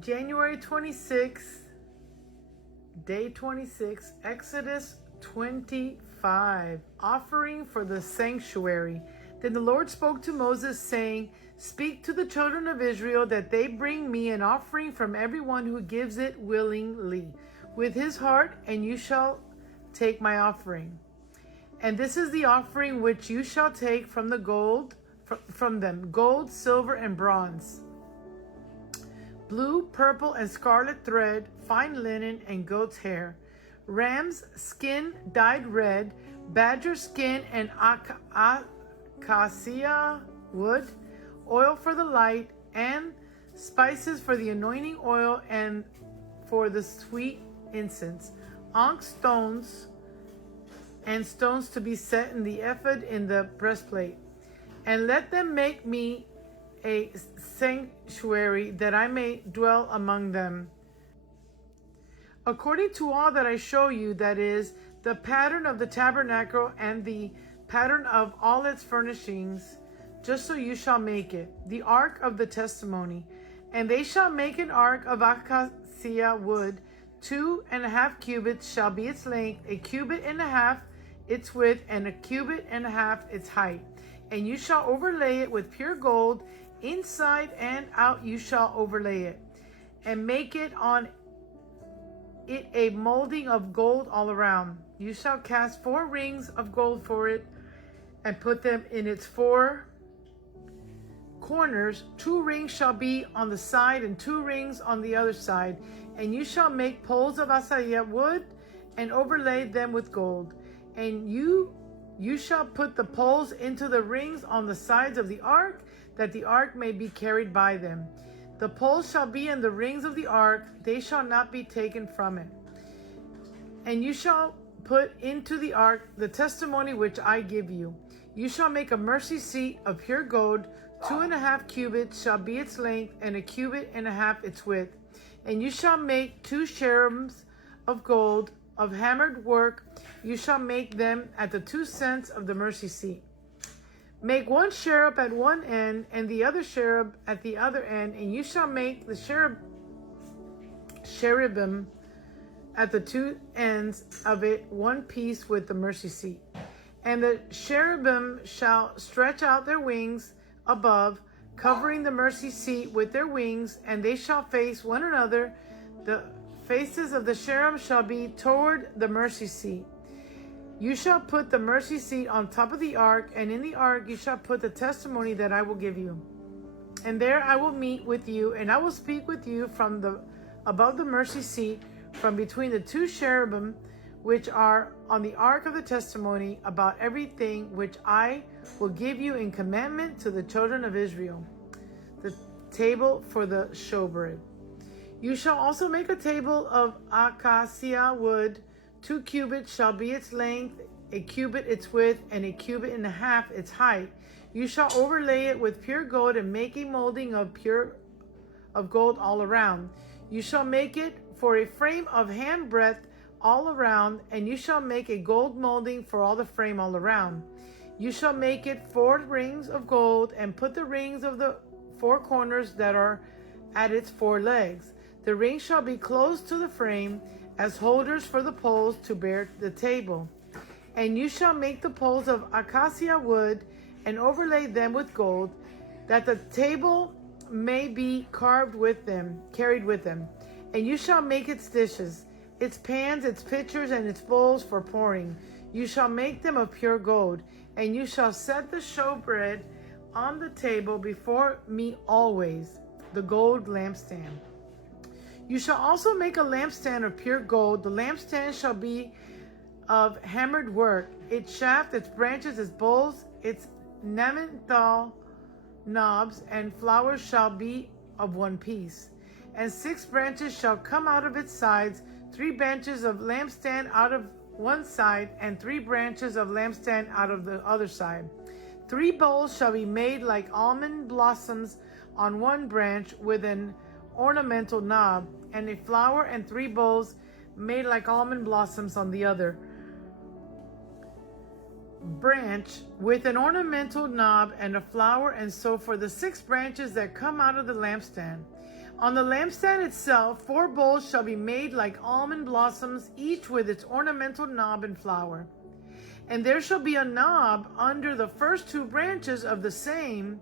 January 26th, day 26, Exodus 25, offering for the sanctuary. Then the Lord spoke to Moses, saying, Speak to the children of Israel that they bring me an offering from everyone who gives it willingly, with his heart, and you shall take my offering. And this is the offering which you shall take from the gold, from them, gold, silver, and bronze, blue, purple, and scarlet thread, fine linen, and goat's hair, ram's skin dyed red, badger skin, and acacia wood, oil for the light, and spices for the anointing oil and for the sweet incense, onyx stones, and stones to be set in the ephod in the breastplate. And let them make me a sanctuary, that I may dwell among them. According to all that I show you, that is, the pattern of the tabernacle and the pattern of all its furnishings, just so you shall make it. The ark of the testimony. And they shall make an ark of acacia wood. 2.5 cubits shall be its length, 1.5 cubits its width, and 1.5 cubits its height. And you shall overlay it with pure gold, inside and out you shall overlay it, and make it on it a molding of gold all around. You shall cast 4 rings of gold for it, and put them in its 4 corners. 2 rings shall be on the side, and 2 rings on the other side. And you shall make poles of acacia wood, and overlay them with gold. And you shall put the poles into the rings on the sides of the ark, that the ark may be carried by them. The poles shall be in the rings of the ark, they shall not be taken from it. And you shall put into the ark the testimony which I give you. You shall make a mercy seat of pure gold. 2.5 cubits shall be its length, and 1.5 cubits its width. And you shall make 2 cherubims of gold, of hammered work. You shall make them at the 2 cents of the mercy seat. Make 1 cherub at one end, and the other cherub at the other end, and you shall make the cherubim at the 2 ends of it one piece with the mercy seat. And the cherubim shall stretch out their wings above, covering the mercy seat with their wings, and they shall face one another. The faces of the cherubim shall be toward the mercy seat. You shall put the mercy seat on top of the ark, and in the ark you shall put the testimony that I will give you. And there I will meet with you, and I will speak with you from above the mercy seat, from between the 2 cherubim which are on the ark of the testimony, about everything which I will give you in commandment to the children of Israel. The table for the showbread. You shall also make a table of acacia wood. 2 cubits shall be its length, 1 cubit its width, and 1.5 cubits its height. You shall overlay it with pure gold, and make a molding of gold all around. You shall make it for a frame of hand breadth all around, and you shall make a gold molding for all the frame all around. You shall make it 4 rings of gold, and put the rings of the 4 corners that are at its 4 legs. The rings shall be close to the frame, as holders for the poles to bear the table. And you shall make the poles of acacia wood, and overlay them with gold, that the table may be carried with them. And you shall make its dishes, its pans, its pitchers, and its bowls for pouring. You shall make them of pure gold. And you shall set the showbread on the table before me always, the gold lampstand. You shall also make a lampstand of pure gold. The lampstand shall be of hammered work. Its shaft, its branches, its bowls, its nementhal knobs, and flowers shall be of one piece. And 6 branches shall come out of its sides, 3 branches of lampstand out of one side, and 3 branches of lampstand out of the other side. 3 bowls shall be made like almond blossoms on one branch, with an ornamental knob, and a flower, and 3 bowls made like almond blossoms on the other branch, with an ornamental knob and a flower, and so for the 6 branches that come out of the lampstand. On the lampstand itself, 4 bowls shall be made like almond blossoms, each with its ornamental knob and flower. And there shall be a knob under the first 2 branches of the same,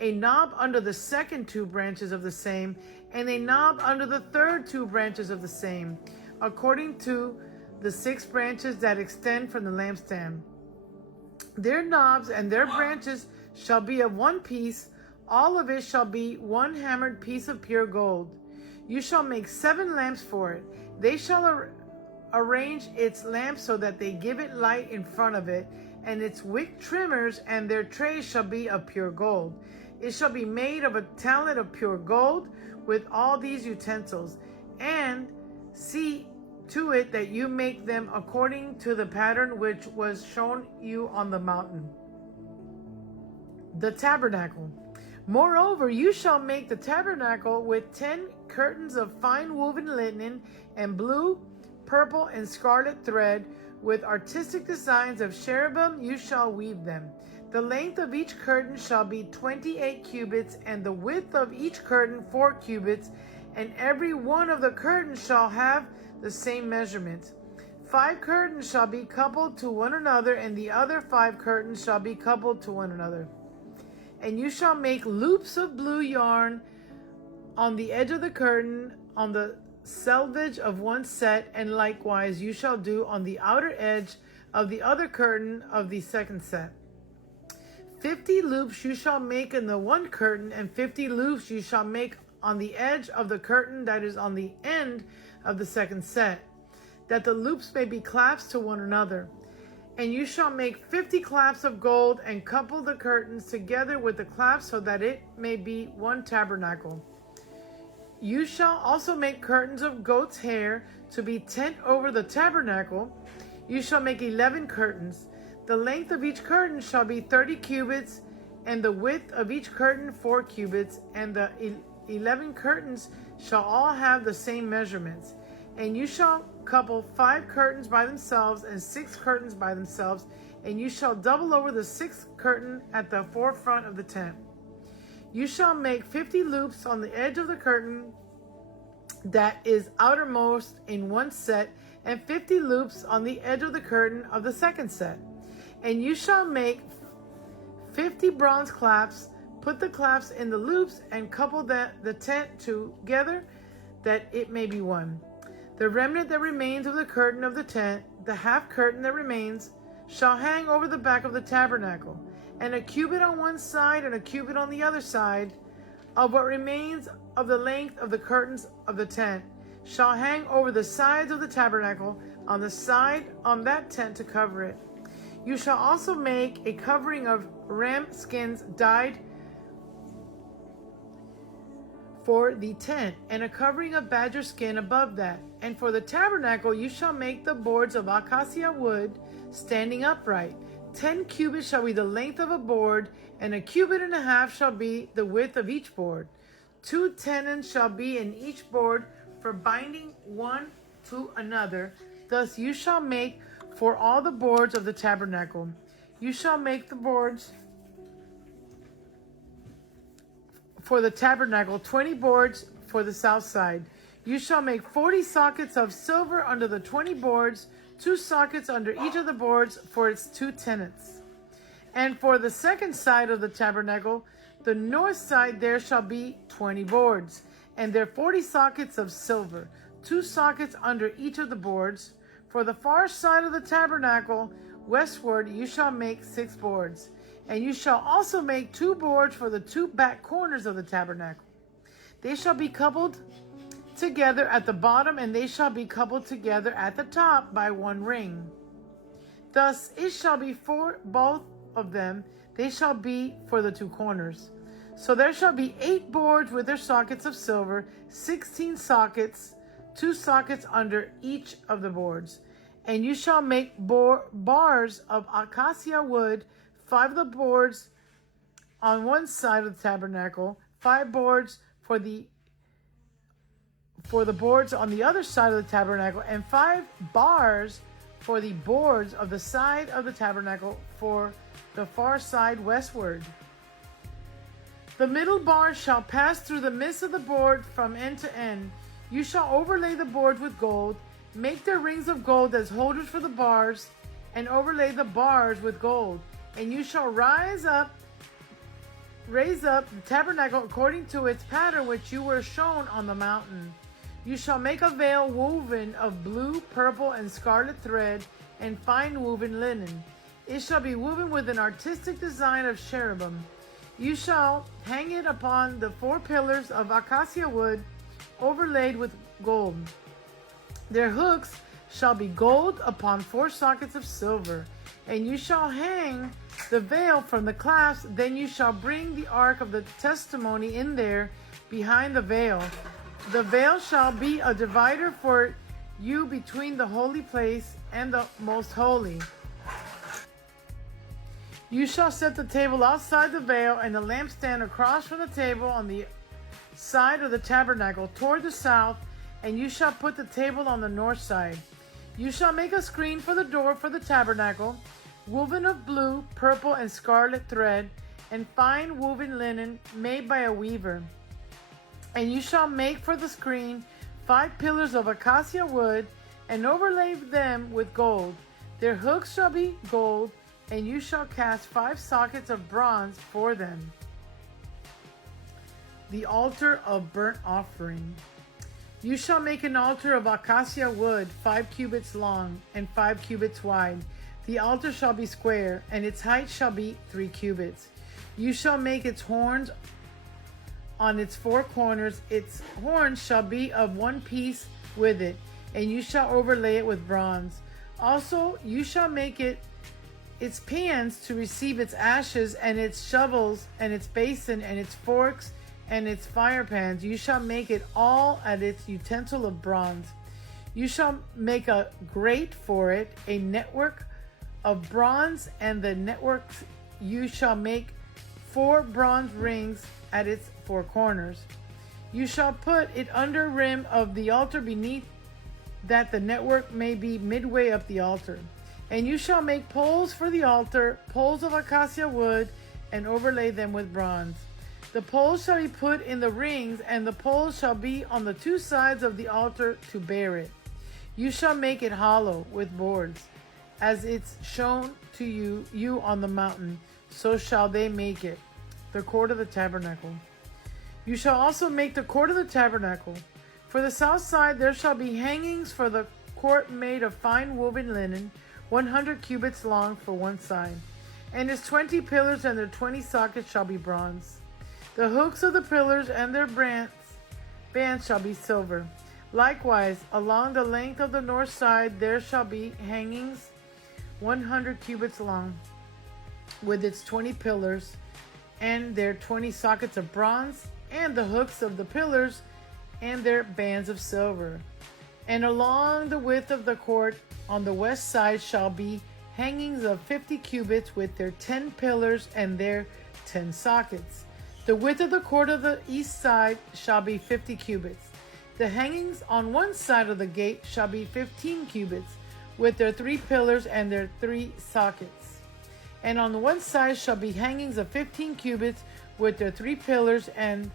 a knob under the second 2 branches of the same, and a knob under the third 2 branches of the same, according to the 6 branches that extend from the lampstand. Their knobs and their branches shall be of one piece. All of it shall be one hammered piece of pure gold. You shall make 7 lamps for it. They shall arrange its lamps so that they give it light in front of it, and its wick trimmers and their trays shall be of pure gold. It shall be made of a talent of pure gold with all these utensils. And see to it that you make them according to the pattern which was shown you on the mountain. The tabernacle. Moreover, you shall make the tabernacle with 10 curtains of fine woven linen and blue, purple, and scarlet thread. With artistic designs of cherubim you shall weave them. The length of each curtain shall be 28 cubits, and the width of each curtain 4 cubits, and every one of the curtains shall have the same measurement. 5 curtains shall be coupled to one another, and the other 5 curtains shall be coupled to one another. And you shall make loops of blue yarn on the edge of the curtain, on the selvage of one set, and likewise you shall do on the outer edge of the other curtain of the second set. 50 loops you shall make in the one curtain, and 50 loops you shall make on the edge of the curtain that is on the end of the second set, that the loops may be clasps to one another. And you shall make 50 clasps of gold, and couple the curtains together with the clasps, so that it may be one tabernacle. You shall also make curtains of goat's hair to be tent over the tabernacle. You shall make 11 curtains. The length of each curtain shall be 30 cubits, and the width of each curtain 4 cubits, and the 11 curtains shall all have the same measurements. And you shall couple 5 curtains by themselves and 6 curtains by themselves, and you shall double over the 6th curtain at the forefront of the tent. You shall make 50 loops on the edge of the curtain that is outermost in one set, and 50 loops on the edge of the curtain of the second set. And you shall make 50 bronze clasps, put the clasps in the loops, and couple the tent together, that it may be one. The remnant that remains of the curtain of the tent, the half curtain that remains, shall hang over the back of the tabernacle, and a cubit on one side and a cubit on the other side of what remains of the length of the curtains of the tent shall hang over the sides of the tabernacle on the side on that tent to cover it. You shall also make a covering of ram skins dyed for the tent, and a covering of badger skin above that. And for the tabernacle you shall make the boards of acacia wood, standing upright. 10 cubits shall be the length of a board, and a cubit and a half shall be the width of each board. 2 tenons shall be in each board for binding one to another. Thus you shall make for all the boards of the tabernacle. You shall make the boards for the tabernacle, 20 boards for the south side. You shall make 40 sockets of silver under the 20 boards, 2 sockets under each of the boards for its 2 tenons. And for the second side of the tabernacle, the north side, there shall be 20 boards, and there 40 sockets of silver, 2 sockets under each of the boards. For the far side of the tabernacle, westward, you shall make 6 boards. And you shall also make 2 boards for the 2 back corners of the tabernacle. They shall be coupled together at the bottom, and they shall be coupled together at the top by 1 ring. Thus it shall be for both of them. They shall be for the 2 corners. So there shall be 8 boards with their sockets of silver, 16 sockets, 2 sockets under each of the boards. And you shall make bars of acacia wood, 5 of the boards on one side of the tabernacle, 5 boards for the boards on the other side of the tabernacle, and 5 bars for the boards of the side of the tabernacle for the far side westward. The middle bars shall pass through the midst of the board from end to end. You shall overlay the boards with gold, make their rings of gold as holders for the bars, and overlay the bars with gold. And you shall raise up the tabernacle according to its pattern which you were shown on the mountain. You shall make a veil woven of blue, purple, and scarlet thread, and fine woven linen. It shall be woven with an artistic design of cherubim. You shall hang it upon the 4 pillars of acacia wood, overlaid with gold. Their hooks shall be gold upon 4 sockets of silver. And you shall hang the veil from the clasp. Then you shall bring the ark of the testimony in there behind the veil. The veil shall be a divider for you between the holy place and the most holy. You shall set the table outside the veil and the lampstand across from the table on the side of the tabernacle toward the south, and you shall put the table on the north side. You shall make a screen for the door for the tabernacle, woven of blue, purple, and scarlet thread, and fine woven linen made by a weaver. And you shall make for the screen 5 pillars of acacia wood, and overlay them with gold. Their hooks shall be gold, and you shall cast 5 sockets of bronze for them. The altar of burnt offering. You shall make an altar of acacia wood, 5 cubits long and 5 cubits wide. The altar shall be square, and its height shall be 3 cubits. You shall make its horns on its 4 corners. Its horns shall be of one piece with it, and you shall overlay it with bronze. Also you shall make its pans to receive its ashes, and its shovels, and its basin, and its forks, and its fire pans. You shall make it all at its utensil of bronze. You shall make a grate for it, a network of bronze, and the networks you shall make 4 bronze rings at its 4 corners. You shall put it under rim of the altar beneath, that the network may be midway up the altar. And you shall make poles for the altar, poles of acacia wood, and overlay them with bronze. The poles shall be put in the rings, and the poles shall be on the 2 sides of the altar to bear it. You shall make it hollow with boards, as it's shown to you on the mountain, so shall they make it. The court of the tabernacle. You shall also make the court of the tabernacle. For the south side there shall be hangings for the court made of fine woven linen, 100 cubits long for one side. And its 20 pillars and their 20 sockets shall be bronze. The hooks of the pillars and their bands shall be silver. Likewise, along the length of the north side there shall be hangings 100 cubits long, with its 20 pillars and their 20 sockets of bronze, and the hooks of the pillars and their bands of silver. And along the width of the court on the west side shall be hangings of 50 cubits with their 10 pillars and their 10 sockets. The width of the court of the east side shall be 50 cubits. The hangings on one side of the gate shall be 15 cubits, with their 3 pillars and their 3 sockets. And on the one side shall be hangings of 15 cubits, with their 3 pillars and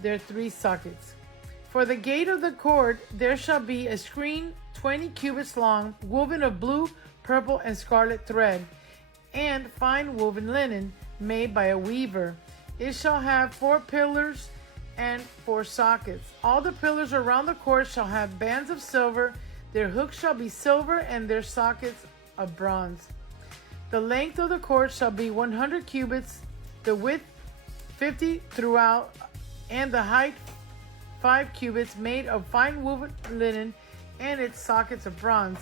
their 3 sockets. For the gate of the court there shall be a screen 20 cubits long, woven of blue, purple, and scarlet thread, and fine woven linen made by a weaver. It shall have 4 pillars and 4 sockets. All the pillars around the court shall have bands of silver. Their hooks shall be silver, and their sockets of bronze. The length of the court shall be 100 cubits, the width 50 throughout, and the height 5 cubits, made of fine woven linen, and its sockets of bronze.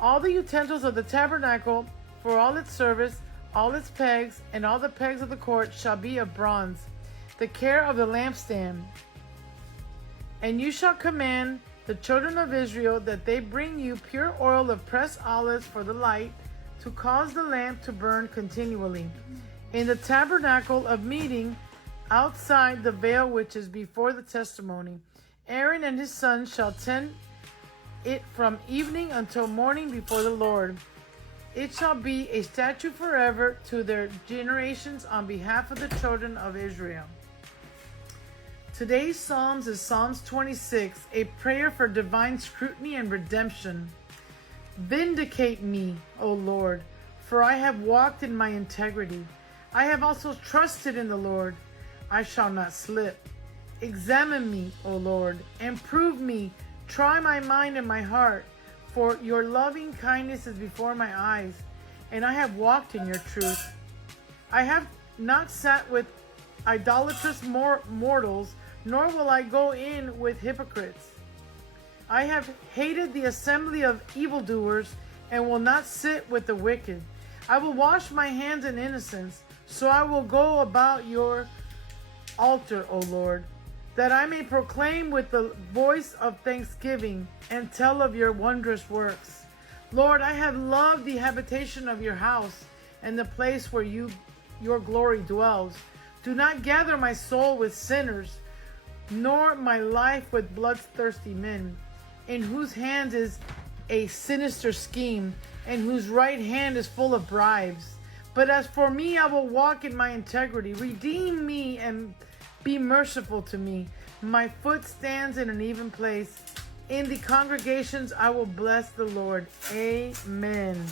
All the utensils of the tabernacle for all its service, all its pegs, and all the pegs of the court shall be of bronze. The care of the lampstand. And you shall command the children of Israel that they bring you pure oil of pressed olives for the light, to cause the lamp to burn continually. In the tabernacle of meeting, outside the veil which is before the testimony, Aaron and his sons shall tend it from evening until morning before the Lord. It shall be a statute forever to their generations on behalf of the children of Israel. Today's Psalms is Psalms 26, a prayer for divine scrutiny and redemption. Vindicate me, O Lord, for I have walked in my integrity. I have also trusted in the Lord. I shall not slip. Examine me, O Lord, and prove me. Try my mind and my heart, for your loving kindness is before my eyes, and I have walked in your truth. I have not sat with idolatrous mortals, nor will I go in with hypocrites. I have hated the assembly of evildoers, and will not sit with the wicked. I will wash my hands in innocence, so I will go about your altar, O Lord, that I may proclaim with the voice of thanksgiving and tell of your wondrous works. Lord, I have loved the habitation of your house and the place where your glory dwells. Do not gather my soul with sinners, nor my life with bloodthirsty men, in whose hands is a sinister scheme, and whose right hand is full of bribes. But as for me, I will walk in my integrity. Redeem me and be merciful to me. My foot stands in an even place. In the congregations I will bless the Lord. Amen.